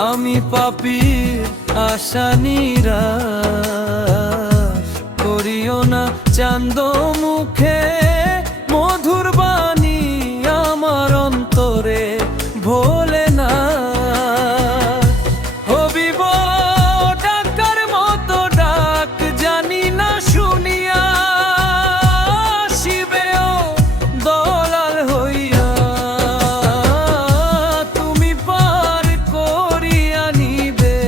আমি পাপীর আশা নিরাশ করিও না চান্দ মুখে মধুর বাণী আমার অন্তরে ভোলে না হবিব ডাকার মতো ডাক জানি না শুনিয়া শিবেও দলাল হইয়া তুমি পার করিয়া নিবে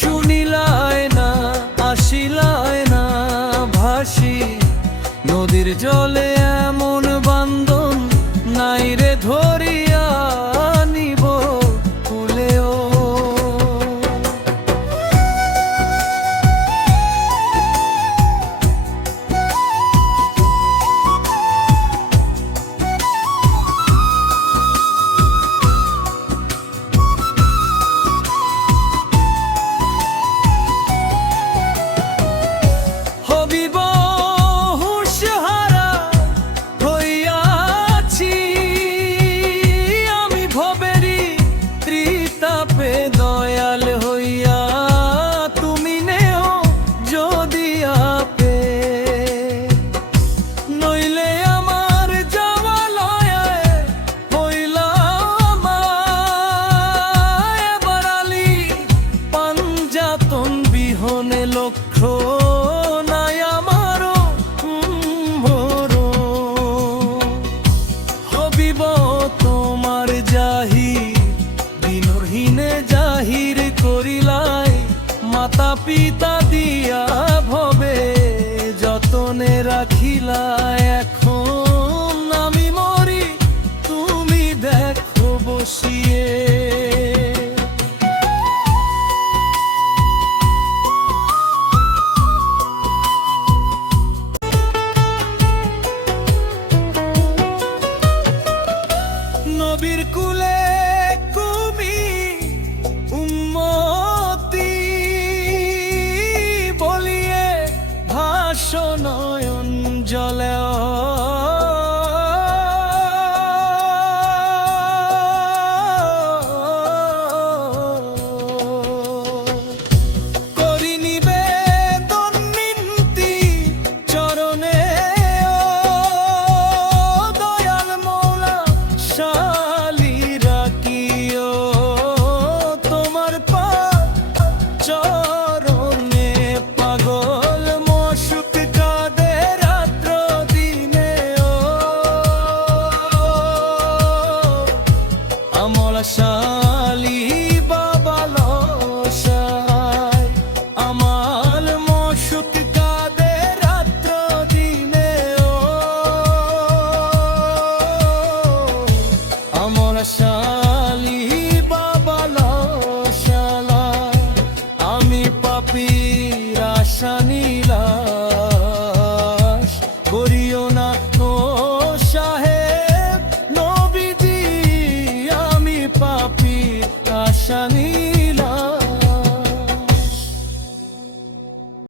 শুনিলায় না আসিলায় না ভাসি নদীর জলে এমন বান্ধন নাই রে ধরিয়া নিব কুলেও হবিব হুঁশহারা হইয়াছি আমি ভবেরি ত্রিতাপে দয়াল হইয়া তুমি নেও যদি আপে নইলে আমার যাওয়া লয়ে হইলাম এবার আলী পাঞ্জাতন বিহনে লক্ষ্য নাই আমারও ভোরো হবিব তোমার জাহির বিনহীনে জাহির করিলাই মাতা পিতা দিয়া ভবে যতনে রাখিলাই এখন আমি মরি তুমি দেখো বসিয়ে নবীর কুলে কুমি উম্মতি বলিয়ে ভাষণয়ন জলে করি নিবেদন মিনতি চরণে দয়াল মৌলা শালি রাখিও তোমার পা চরণে পাগল মশুক কাঁদে রাত্র দিনে আমলা